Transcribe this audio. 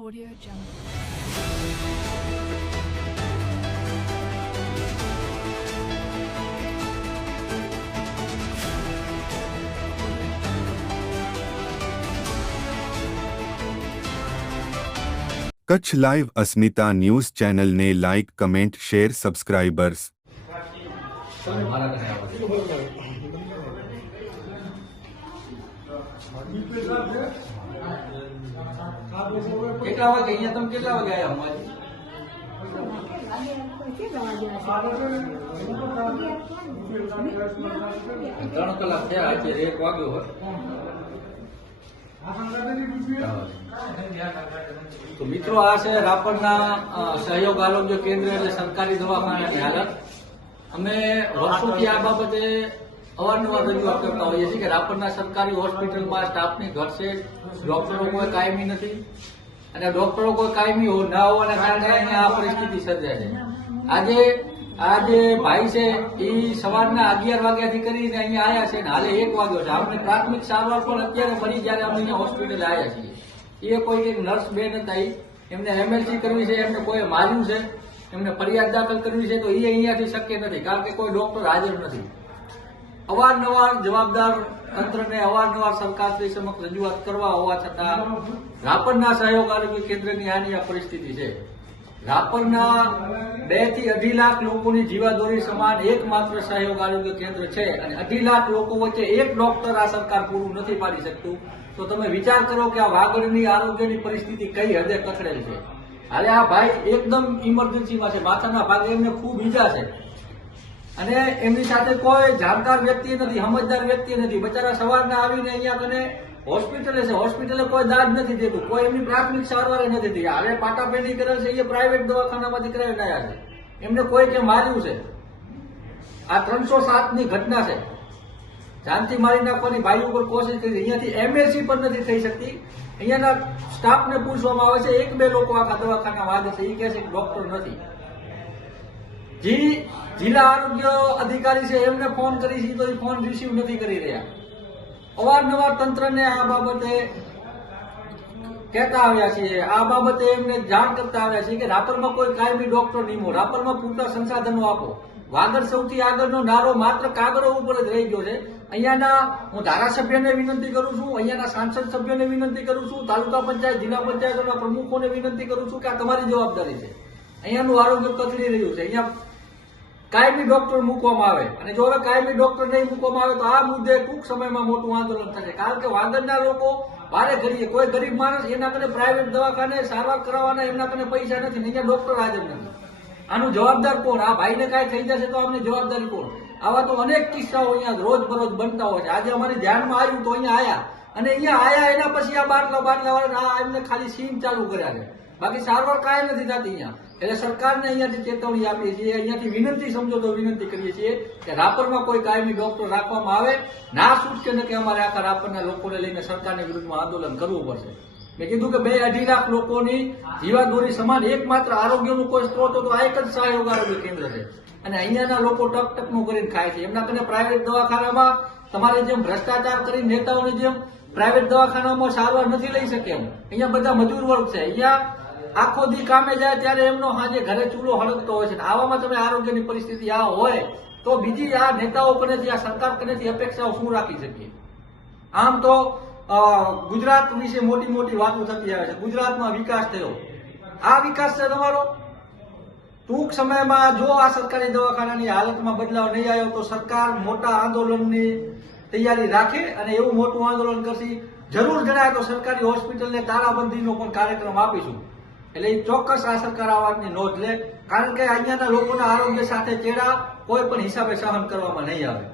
Audio Jungle. Kutch live અસ્મિતા news ચેનલને like, comment, share, subscribers. કેટલા વાગે અહીંયા તમે કેટલા વાગે આવ્યા અમારી 3 કલાક થયા અત્યારે 1 વાગ્યો હોય તો મિત્રો આ છે રાપરના સહયોગ આરોગ્ય કેન્દ્ર એટલે સરકારી દવાખાનાની હાલત. અમે વર્ષોથી આ બાબતે અવારનવાર રજૂઆત કરતા હોઈએ છીએ કે રાપરના સરકારી હોસ્પિટલમાં સ્ટાફની ઘટશે, ડોક્ટરો કોઈ કાયમી નથી અને ડોક્ટરો કોઈ કાયમી ના હોવાના કારણે અહીંયા આ પરિસ્થિતિ સર્જાય છે. આ જે ભાઈ છે એ સવારના 11 વાગ્યાથી કરીને અહીંયા આવ્યા છે અને હાલે 1 વાગ્યો છે. આપણે પ્રાથમિક સારવાર પણ અત્યારે મળી જયારે અમે અહીંયા હોસ્પિટલે આવ્યા છીએ. એ કોઈ એક નર્સ બેન હતા, એમને એમએલસી કરવી છે, એમને કોઈ માર્યું છે, એમને ફરિયાદ દાખલ કરવી છે તો એ અહીંયાથી શક્ય નથી કારણ કે કોઈ ડોક્ટર હાજર નથી. અવારનવાર જવાબદાર તંત્રને અવારનવાર સરકારશ્રી સમક્ષ રજૂઆત કરવા હોવા છતાં રાપરના સહયોગ આરોગ્ય કેન્દ્રની આની આ પરિસ્થિતિ છે. રાપરના 2 થી 2.5 લાખ લોકોની જીવાદોરી સમાન એકમાત્ર સહયોગ આરોગ્ય કેન્દ્ર છે અને 2.5 લાખ લોકો વચ્ચે એક ડોક્ટર આ સરકાર પૂરું નથી પાડી શકતું. તો તમે વિચાર કરો કે આ વાગડની આરોગ્યની પરિસ્થિતિ કઈ હદે કથળેલ છે. હાલે આ ભાઈ એકદમ ઇમરજન્સીમાં છે, માથાના ભાગે એમને ખૂબ ઈજા છે અને એમની સાથે કોઈ જાણકાર વ્યક્તિ નથી, સમજદાર વ્યક્તિ નથી. બચારા સવારના આવીને અહીંયા કને હોસ્પિટલે છે, હોસ્પિટલે કોઈ દાદ નથી દેતું, કોઈ એમની પ્રાથમિક સારવાર નથી થઈ. હવે પાટાપેડી કરેલ છે એ પ્રાઇવેટ દવાખાનામાંથી કરાવીને આવ્યા છે, એમને કોઈ કે માર્યું છે. આ 307ની ઘટના છે, જાનથી મારી નાખવાની ભાઈ ઉપર કોશિશ કરી. અહીંયાથી એમએલસી પણ નથી થઈ શકતી. અહીંયાના સ્ટાફને પૂછવામાં આવે છે, 1-2 લોકો આખા દવાખાના વાગે છે, એ કહે છે કે ડોક્ટર નથી. જિલ્લા આરોગ્ય અધિકારી છે એમને ફોન કરી છે તો એ ફોન રિસીવ નથી કરી રહ્યા. અવારનવાર તંત્રને આ બાબતે કહેતા આવ્યા છીએ, આ બાબતે એમને જાણ કરતા આવ્યા છીએ કે રાપરમાં કોઈ કાયમી ડોક્ટર નિમો, રાપરમાં પૂરતા સંસાધનો આપો. વાગડ સૌથી આગળનો નારો માત્ર કાગળો ઉપર જ રહી ગયો છે. અહીંયાના હું ધારાસભ્યને વિનંતી કરું છું, અહીંયાના સાંસદ સભ્યોને વિનંતી કરું છું, તાલુકા પંચાયત, જિલ્લા પંચાયતોના પ્રમુખોને વિનંતી કરું છું કે આ તમારી જવાબદારી છે. અહીંયાનું આરોગ્ય કથળી રહ્યું છે. અહીંયા કાયમી ડોક્ટર મૂકવામાં આવે અને જો હવે કાયમી ડોક્ટર નહીં મૂકવામાં આવે તો આ મુદ્દે ટૂંક સમયમાં મોટું આંદોલન થશે. કારણ કે વાગડના લોકો વારે ઘડીએ કોઈ ગરીબ માણસ એના કને પ્રાઇવેટ દવાખાને સારવાર કરાવવાના એમના કને પૈસા નથી, અહીંયા ડોક્ટર હાજર નથી. આનું જવાબદાર કોણ? આ ભાઈને કાંઈ થઈ જશે તો અમને જવાબદારી કોણ? આવા તો અનેક કિસ્સાઓ અહીંયા રોજબરોજ બનતા હોય છે. આજે અમારી ધ્યાનમાં આવ્યું તો અહીંયા આયા અને અહીંયા આયા એના પછી આ બાટલા વાળા એમને ખાલી સીમ ચાલુ કર્યા છે, બાકી સારવાર કાંઈ નથી થતી અહીંયા. એટલે સરકારને અહીંયાથી ચેતવણી આપીએ છીએ, અહીંયાથી વિનંતી સમજો તો વિનંતી કરીએ છીએ કે રાપરમાં કોઈ કાયમી ડોક્ટર રાખવામાં આવે. ના છૂટકે ને કે અમારે આખા રાપરના લોકોને લઈને સરકારની વિરુદ્ધમાં આંદોલન કરવું પડશે. મેં કીધું કે 2-2.5 લાખ લોકોની જીવાદોરી સમાન એકમાત્ર આરોગ્યનું કોઈ સ્ત્રોત તો આ એક જ સહયોગ આરોગ્ય કેન્દ્ર છે અને અહીંયાના લોકો ટકટકનું કરીને ખાય છે. એમના કને પ્રાઇવેટ દવાખાનામાં તમારે જેમ ભ્રષ્ટાચાર કરી નેતાઓની જેમ પ્રાઇવેટ દવાખાનામાં સારવાર નથી લઈ શકે એમ. અહીંયા બધા મજૂર વર્ગ છે. અહીંયા આખો દી કામે જાય ત્યારે એમનો સાંજે ઘરે ચૂલો હળગતો હોય છે. આવામાં તમે આરોગ્યની પરિસ્થિતિ આ હોય તો બીજી આ નેતાઓ કનેથી, આ સરકાર કનેથી અપેક્ષાઓ શું રાખી શકીએ? આમ તો ગુજરાત વિશે મોટી મોટી વાતો થતી આવે છે, ગુજરાતમાં વિકાસ થયો. આ વિકાસ છે તમારો? ટૂંક સમયમાં જો આ સરકારી દવાખાનાની હાલતમાં બદલાવ નહીં આવ્યો તો સરકાર મોટા આંદોલનની તૈયારી રાખે અને એવું મોટું આંદોલન કરશે. જરૂર જણાય તો સરકારી હોસ્પિટલને તાળાબંધીનો પણ કાર્યક્રમ આપીશું. એટલે એ ચોક્કસ આ સરકાર આ વાતની નોંધ લે, કારણ કે અહીંયાના લોકોના આરોગ્ય સાથે ચેડા કોઈ પણ હિસાબે સહન કરવામાં નહીં આવે.